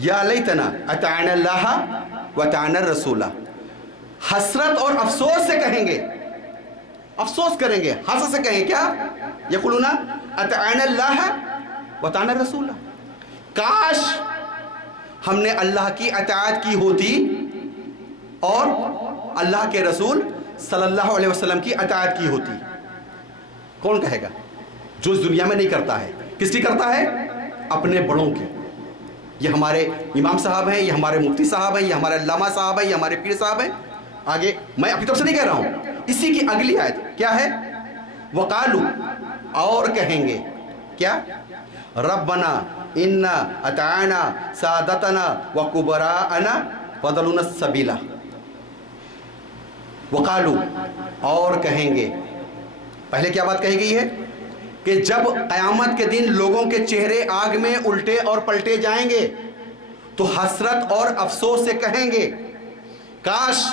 یا لیتنا اطعنا اللہ و اطعنا الرسول، حسرت اور افسوس سے کہیں گے، افسوس کریں گے، حسرت سے کہیں کیا؟ یقولون اطعنا اللہ و اطعنا الرسول، کاش ہم نے اللہ کی اطاعت کی ہوتی اور اللہ کے رسول صلی اللہ علیہ وسلم کی اطاعت کی ہوتی۔ کون کہے گا؟ جو اس دنیا میں نہیں کرتا ہے۔ کس کی کرتا ہے؟ اپنے بڑوں کی۔ یہ ہمارے امام صاحب ہیں، یہ ہمارے مفتی صاحب ہیں، یہ ہمارے علامہ صاحب ہیں، یہ ہمارے پیر صاحب ہیں۔ آگے میں اپنی طرف سے نہیں کہہ رہا ہوں، اسی کی اگلی آیت کیا ہے؟ وقالو، اور کہیں گے کیا؟ ربنا انا اطعنا سادتنا وکبراءنا فضلونا السبیلا۔ وقالو، اور کہیں گے۔ پہلے کیا بات کہی گئی ہے؟ کہ جب قیامت کے دن لوگوں کے چہرے آگ میں الٹے اور پلٹے جائیں گے تو حسرت اور افسوس سے کہیں گے کاش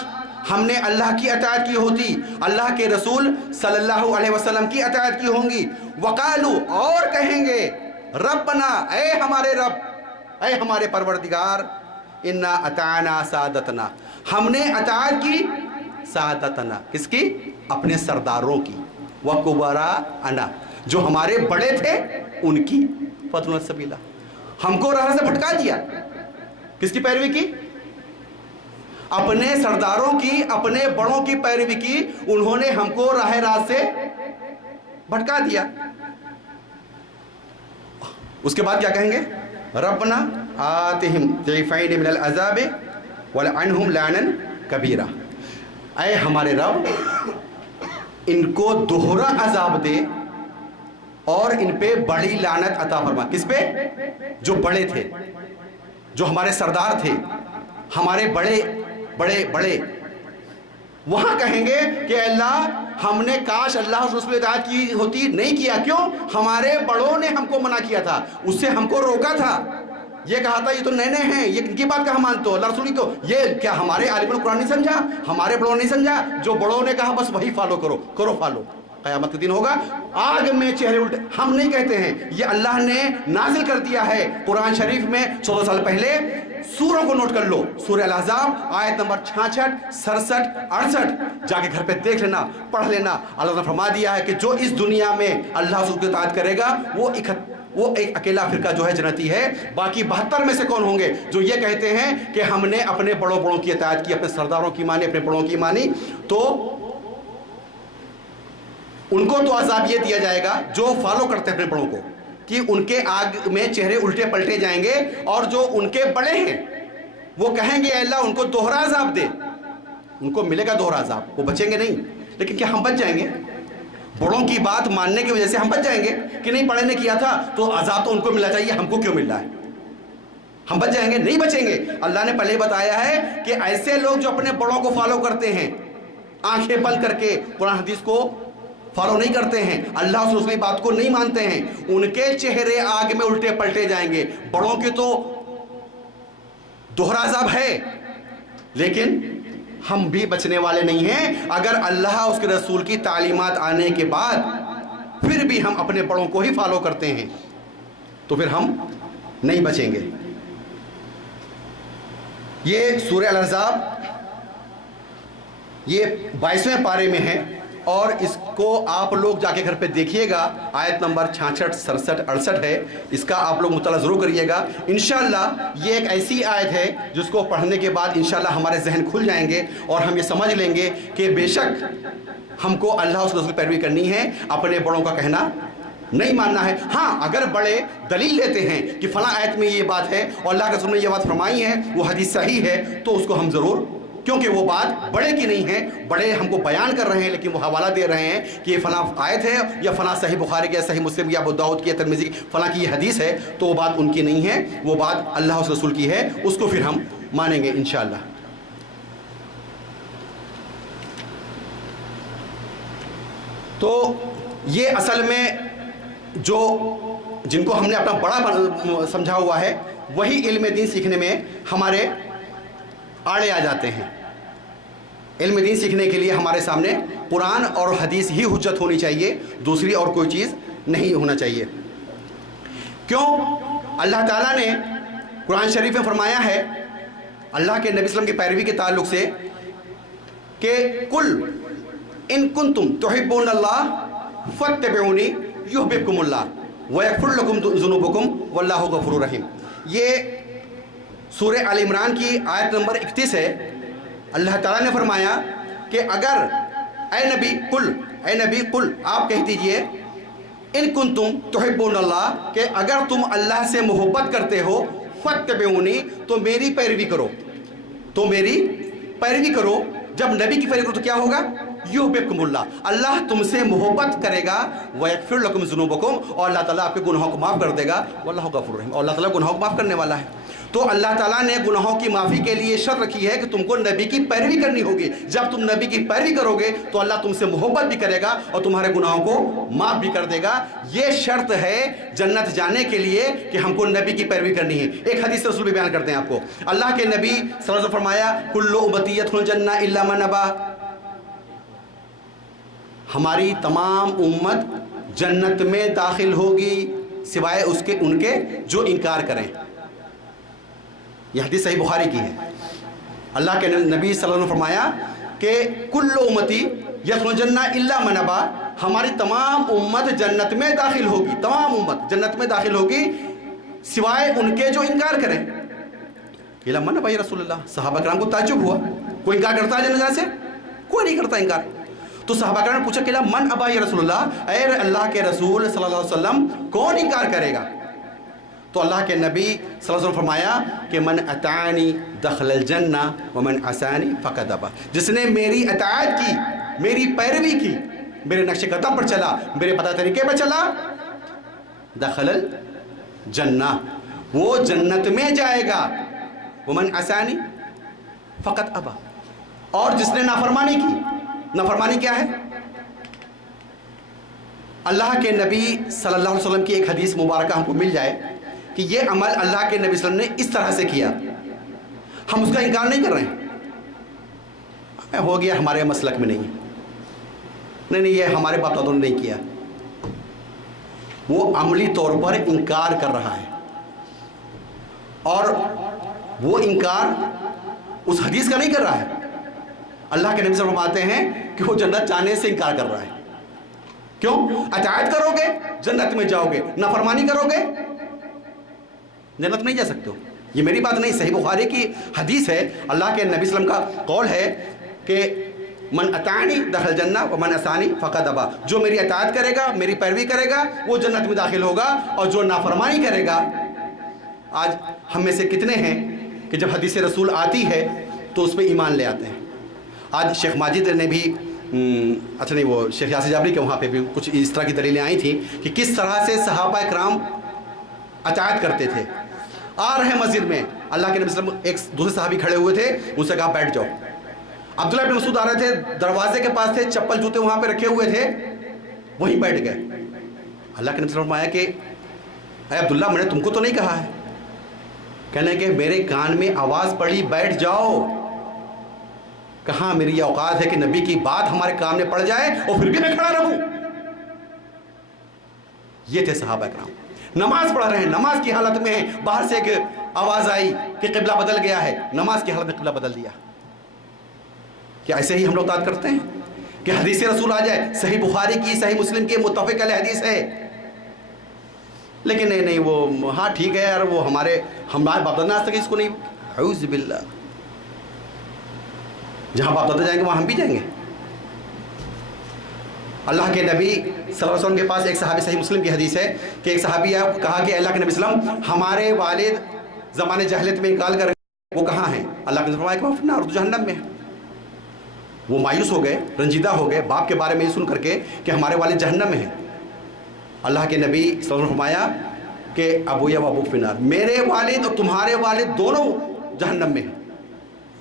ہم نے اللہ کی اطاعت کی ہوتی، اللہ کے رسول صلی اللہ علیہ وسلم کی اطاعت کی ہوں گی۔ وقالو، اور کہیں گے ربنا، اے ہمارے رب، اے ہمارے پروردگار، انا اطعنا سادتنا، ہم نے اطاعت کی سادتنا، کس کی؟ اپنے سرداروں کی، وکبراءنا، جو ہمارے بڑے تھے ان کی، فضلونا السبیلا، ہم کو راہ سے بھٹکا دیا۔ کس کی پیروی کی؟ اپنے سرداروں کی، اپنے بڑوں کی پیروی کی، انہوں نے ہم کو راہ راست سے بھٹکا دیا۔ اس کے بعد کیا کہیں گے؟ ربنا آتہم ضعفین من العذاب ولعنہم لعنا کبیرا، اے ہمارے رب ان کو دوہرا عذاب دے اور ان پہ بڑی لعنت عطا فرما۔ کس پہ؟ جو بڑے تھے، جو ہمارے سردار تھے، ہمارے بڑے بڑے بڑے۔ وہاں کہیں گے کہ اللہ ہم نے کاش اللہ اور رسول اطاعت کی ہوتی، نہیں کیا۔ کیوں؟ ہمارے بڑوں نے ہم کو منع کیا تھا، اس سے ہم کو روکا تھا، یہ کہا تھا یہ تو نئے نئے ہیں، یہ ان کی بات کہاں مانتے ہو، اللہ رسول کی تو یہ کیا ہمارے عالم القرآن نہیں سمجھا، ہمارے بڑوں نے نہیں سمجھا، جو بڑوں نے کہا بس وہی فالو کرو، کرو فالو۔ قیامت کے دن ہوگا آگ میں چہرے الٹے، ہم نہیں کہتے ہیں، یہ اللہ نے نازل کر دیا ہے قرآن شریف میں 14 سال پہلے۔ سوروں کو نوٹ کر لو، سورہ الاحزاب آیت نمبر 66 67 68، جا کے گھر پہ دیکھ لینا، پڑھ لینا۔ اللہ نے فرما دیا ہے کہ جو اس دنیا میں اللہ رسول کی اطاعت کرے گا وہ ایک اکیلا فرقہ جو ہے جنتی ہے، باقی 72 میں سے کون ہوں گے جو یہ کہتے ہیں کہ ہم نے اپنے بڑوں کی اطاعت کی، اپنے سرداروں کی مانی، اپنے بڑوں کی مانی، تو ان کو تو عذاب یہ دیا جائے گا جو فالو کرتے ہیں اپنے بڑوں کو، کہ ان کے آگ میں چہرے الٹے پلٹے جائیں گے، اور جو ان کے بڑے ہیں وہ کہیں گے اللہ ان کو دوہرا عذاب دے، ان کو ملے گا دوہرا عذاب، وہ بچیں گے نہیں۔ لیکن کیا ہم بچ جائیں گے؟ بڑوں کی بات ماننے کی وجہ سے ہم بچ جائیں گے کہ نہیں بڑے نے کیا تھا تو عذاب تو ان کو ملنا چاہیے، ہم کو کیوں مل رہا ہے؟ ہم بچ جائیں گے؟ نہیں بچیں گے۔ اللہ نے پہلے بتایا ہے کہ ایسے لوگ جو اپنے بڑوں کو فالو کرتے ہیں، آنکھیں بند کر کے قرآن حدیث کو فالو نہیں کرتے ہیں، اللہ اور اس کی بات کو نہیں مانتے ہیں، ان کے چہرے آگ میں الٹے پلٹے جائیں گے۔ بڑوں کے تو دوہرا عذاب ہے، لیکن ہم بھی بچنے والے نہیں ہیں۔ اگر اللہ اس کے رسول کی تعلیمات آنے کے بعد پھر بھی ہم اپنے بڑوں کو ہی فالو کرتے ہیں تو پھر ہم نہیں بچیں گے۔ یہ سورہ الاحزاب یہ 22ویں پارے میں ہے، اور اس کو آپ لوگ جا کے گھر پہ دیکھیے گا، آیت نمبر 66 67 68 ہے، اس کا آپ لوگ مطالعہ ضرور کریے گا۔ انشاءاللہ یہ ایک ایسی آیت ہے جس کو پڑھنے کے بعد انشاءاللہ ہمارے ذہن کھل جائیں گے اور ہم یہ سمجھ لیں گے کہ بے شک ہم کو اللہ اور رسول کی پیروی کرنی ہے، اپنے بڑوں کا کہنا نہیں ماننا ہے۔ ہاں اگر بڑے دلیل لیتے ہیں کہ فلاں آیت میں یہ بات ہے اور اللہ کے رسول نے یہ بات فرمائی ہے، وہ حدیث صحیح ہے، تو اس کو ہم ضرور، کیونکہ وہ بات بڑے کی نہیں ہے، بڑے ہم کو بیان کر رہے ہیں لیکن وہ حوالہ دے رہے ہیں کہ یہ فلاں آیت ہے یا فلاں صحیح بخاری کی یا صحیح مسلم یا ابو داؤد کی یا ترمذی کی فلاں کی یہ حدیث ہے، تو وہ بات ان کی نہیں ہے، وہ بات اللہ اور رسول کی ہے، اس کو پھر ہم مانیں گے انشاءاللہ۔ تو یہ اصل میں جو جن کو ہم نے اپنا بڑا سمجھا ہوا ہے، وہی علم دین سیکھنے میں ہمارے آڑے آ جاتے ہیں۔ علم دین سیکھنے کے لیے ہمارے سامنے قرآن اور حدیث ہی حجت ہونی چاہیے، دوسری اور کوئی چیز نہیں ہونا چاہیے۔ کیوں؟ اللہ تعالیٰ نے قرآن شریف میں فرمایا ہے اللہ کے نبی صلی اللہ علیہ وسلم کی پیروی کے تعلق سے کہ کل ان کنتم تحبون اللہ فاتبعونی یحببکم اللہ ویغفر لکم ذنوبکم واللہ غفور رحیم. یہ سورہ آل عمران کی آیت نمبر 31 ہے. اللہ تعالیٰ نے فرمایا کہ اگر اے نبی قل آپ کہہ دیجئے ان کنتم تحبون اللہ کہ اگر تم اللہ سے محبت کرتے ہو فاتبعونی تو میری پیروی کرو. جب نبی کی پیروی کرو تو کیا ہوگا؟ یحببکم اللہ، اللہ تم سے محبت کرے گا. ویغفر لکم ذنوبکم، اور اللہ تعالیٰ آپ کے گناہوں کو معاف کر دے گا. واللہ غفور رحیم، اور اللہ تعالیٰ گناہوں کو معاف کرنے والا ہے. تو اللہ تعالیٰ نے گناہوں کی معافی کے لیے شرط رکھی ہے کہ تم کو نبی کی پیروی کرنی ہوگی. جب تم نبی کی پیروی کرو گے تو اللہ تم سے محبت بھی کرے گا اور تمہارے گناہوں کو معاف بھی کر دے گا. یہ شرط ہے جنت جانے کے لیے کہ ہم کو نبی کی پیروی کرنی ہے. ایک حدیث رسول بھی بیان کرتے ہیں آپ کو. اللہ کے نبی صلی اللہ علیہ وسلم فرمایا کل امتی یدخل الجنہ الا من ابا، ہماری تمام امت جنت میں داخل ہوگی سوائے ان کے جو انکار کریں. یہ حدیث صحیح بخاری کی ہے. اللہ کے نبی صلی اللہ علیہ وسلم نے فرمایا کہ کل امتی یدخل الجنہ الا من ابا، ہماری تمام امت جنت میں داخل ہوگی، تمام امت جنت میں داخل ہوگی سوائے ان کے جو انکار کریں. الا من ابا یا رسول اللہ، صحابہ کرام کو تعجب ہوا. کوئی انکار کرتا ہے جنت سے؟ کوئی نہیں کرتا انکار. تو صحابہ کرام نے پوچھا کہ من ابا یا رسول اللہ، اے اللہ کے رسول صلی اللہ علیہ وسلم کون انکار کرے گا؟ تو اللہ کے نبی صلی اللہ علیہ وسلم فرمایا کہ من اطاعنی دخل الجنہ ومن عصانی فقد ابا، جس نے میری اطاعت کی، میری پیروی کی، میرے نقش قدم پر چلا، میرے پتہ طریقے پر چلا، دخل الجنہ، وہ جنت میں جائے گا. ومن عصانی فقد ابا، اور جس نے نافرمانی کی، نافرمانی کیا ہے؟ اللہ کے نبی صلی اللہ علیہ وسلم کی ایک حدیث مبارکہ ہم کو مل جائے کہ یہ عمل اللہ کے نبی صلی اللہ علیہ وسلم نے اس طرح سے کیا، ہم اس کا انکار نہیں کر رہے ہیں. ہو گیا ہمارے مسلک میں نہیں، یہ ہمارے باپ دادوں نے نہیں کیا. وہ عملی طور پر انکار کر رہا ہے، اور وہ انکار اس حدیث کا نہیں کر رہا ہے. اللہ کے نبی صلی اللہ علیہ وسلم فرماتے ہیں کہ وہ جنت جانے سے انکار کر رہا ہے. کیوں؟ اطاعت کرو گے جنت میں جاؤ گے، نافرمانی کرو گے جنت نہیں جا سکتے ہو. یہ میری بات نہیں، صحیح بخاری کی حدیث ہے. اللہ کے نبی صلی اللہ علیہ وسلم کا قول ہے کہ من اطاعنی دخل الجنہ ومن عصانی فقد ابا، جو میری اطاعت کرے گا، میری پیروی کرے گا، وہ جنت میں داخل ہوگا، اور جو نافرمانی کرے گا. آج ہم میں سے کتنے ہیں کہ جب حدیث رسول آتی ہے تو اس پہ ایمان لے آتے ہیں؟ آج شیخ ماجد نے بھی اچھا نہیں، وہ شیخ یاسر جابری کے وہاں پہ بھی کچھ اس طرح کی دلیلیں آئی تھیں کہ کس طرح سے صحابہ کرام اطاعت کرتے تھے. آ رہے مسجد میں اللہ کے نبی صلی اللہ علیہ وسلم، ایک دوسرے صحابی کھڑے ہوئے تھے، ان سے کہا بیٹھ جاؤ. عبداللہ بن مسعود آ رہے تھے، دروازے کے پاس تھے، چپل جوتے وہاں پہ رکھے ہوئے تھے، وہیں بیٹھ گئے. اللہ کے نبی صلی اللہ علیہ وسلم فرمایا کہ اے عبداللہ، میں نے تم کو تو نہیں کہا ہے. کہنے کہ میرے کان میں آواز پڑی بیٹھ جاؤ. کہاں میری یہ اوقات ہے کہ نبی کی بات ہمارے کان میں پڑ جائے اور پھر بھی میں کھڑا رہوں؟ یہ تھے صحابہ کرام. نماز پڑھ رہے ہیں، نماز کی حالت میں ہیں، باہر سے ایک آواز آئی کہ قبلہ بدل گیا ہے، نماز کی حالت میں قبلہ بدل دیا. کیا ایسے ہی ہم لوگ اطاعت کرتے ہیں کہ حدیث رسول آ جائے؟ صحیح بخاری کی، صحیح مسلم کی متفق علیہ حدیث ہے، لیکن نہیں وہ ہاں ٹھیک ہے یار، وہ ہمارے باپ دادا آج تک اس کو نہیں. اعوذ باللہ، جہاں باپ دادا جائیں گے وہاں ہم بھی جائیں گے. اللہ کے نبی صلی اللہ علیہ وسلم کے پاس ایک صحابی، صحیح مسلم کی حدیث ہے کہ ایک صحابی ہے، کہا کہ اللہ کے نبی صلی اللہ علیہ وسلم ہمارے والد زمانے جہلیت میں انتقال کر گئے، وہ کہاں ہیں؟ اللہ کے نبی فرمایا کہ وہ فی النار، جہنم میں ہے. وہ مایوس ہو گئے، رنجیدہ ہو گئے باپ کے بارے میں یہ سن کر کے کہ ہمارے والد جہنم میں ہیں. اللہ کے نبی صلی اللہ علیہ وسلم فرمایا کہ ابویا و ابوک فی النار، میرے والد اور تمہارے والد دونوں جہنم میں ہیں.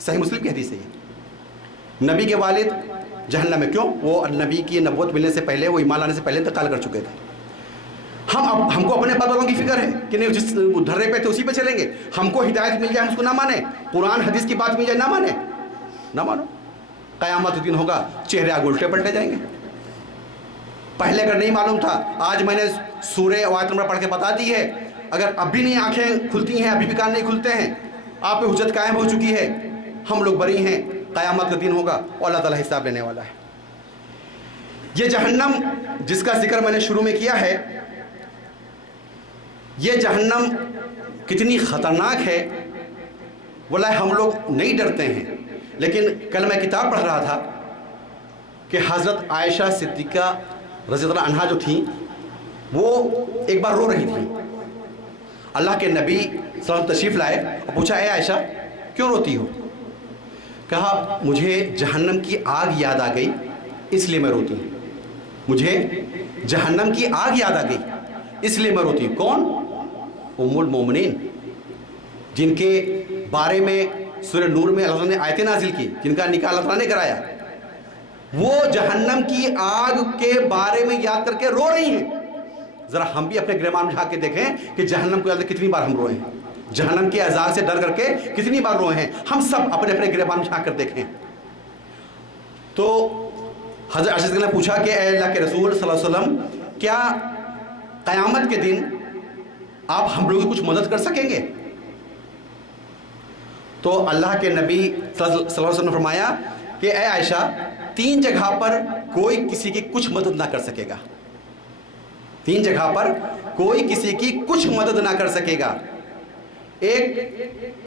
صحیح مسلم کی حدیث ہے یہ. نبی کے والد جہنم میں، کیوں؟ وہ نبی کی نبوت ملنے سے پہلے، وہ ایمان لانے سے پہلے انتقال کر چکے تھے. ہم کو اپنے باپ دادوں کی فکر ہے کہ نہیں، جس دھرے پہ تھے اسی پہ چلیں گے. ہم کو ہدایت مل جائے ہم اس کو نہ مانیں، قرآن حدیث کی بات مل جائے نہ مانیں، نہ مانو. قیامت دن ہوگا، چہرے آگے الٹے پلٹے جائیں گے. پہلے اگر نہیں معلوم تھا، آج میں نے سورہ آیت نمبر پڑھ کے بتا دی ہے. اگر اب بھی نہیں آنکھیں کھلتی ہیں, ابھی بھی کان نہیں کھلتے ہیں, آپ پہ حجت قائم ہو چکی ہے, ہم لوگ بری ہیں, قیامت کا دن ہوگا اور اللہ تعالیٰ حساب لینے والا ہے. یہ جہنم جس کا ذکر میں نے شروع میں کیا ہے, یہ جہنم کتنی خطرناک ہے واللہ ہم لوگ نہیں ڈرتے ہیں. لیکن کل میں کتاب پڑھ رہا تھا کہ حضرت عائشہ صدیقہ رضی اللہ عنہا جو تھیں وہ ایک بار رو رہی تھیں. اللہ کے نبی صلی اللہ علیہ وسلم تشریف لائے اور پوچھا, اے عائشہ کیوں روتی ہو؟ کہا مجھے جہنم کی آگ یاد آ گئی اس لیے میں روتی ہوں. مجھے جہنم کی آگ یاد آ گئی اس لیے میں روتی ہوں. کون؟ ام المومنین, جن کے بارے میں سورہ نور میں اللہ نے آیتیں نازل کی, جن کا نکاح اللہ تعالیٰ نے کرایا, وہ جہنم کی آگ کے بارے میں یاد کر کے رو رہی ہیں. ذرا ہم بھی اپنے گریبان میں جھانک کے دیکھیں کہ جہنم کو یاد کر کتنی بار ہم روئے ہیں, جہنم کے عذاب سے ڈر کر کے کتنی بار روئے ہیں. ہم سب اپنے اپنے گریبان میں جھانک کر دیکھیں. تو حضرت عائشہ نے پوچھا کہ اے اللہ کے رسول صلی اللہ علیہ وسلم, کیا قیامت کے دن آپ ہم لوگوں کی کچھ مدد کر سکیں گے؟ تو اللہ کے نبی صلی اللہ علیہ وسلم نے فرمایا کہ اے عائشہ, 3 جگہ پر کوئی کسی کی کچھ مدد نہ کر سکے گا. 3 جگہ پر کوئی کسی کی کچھ مدد نہ کر سکے گا. ایک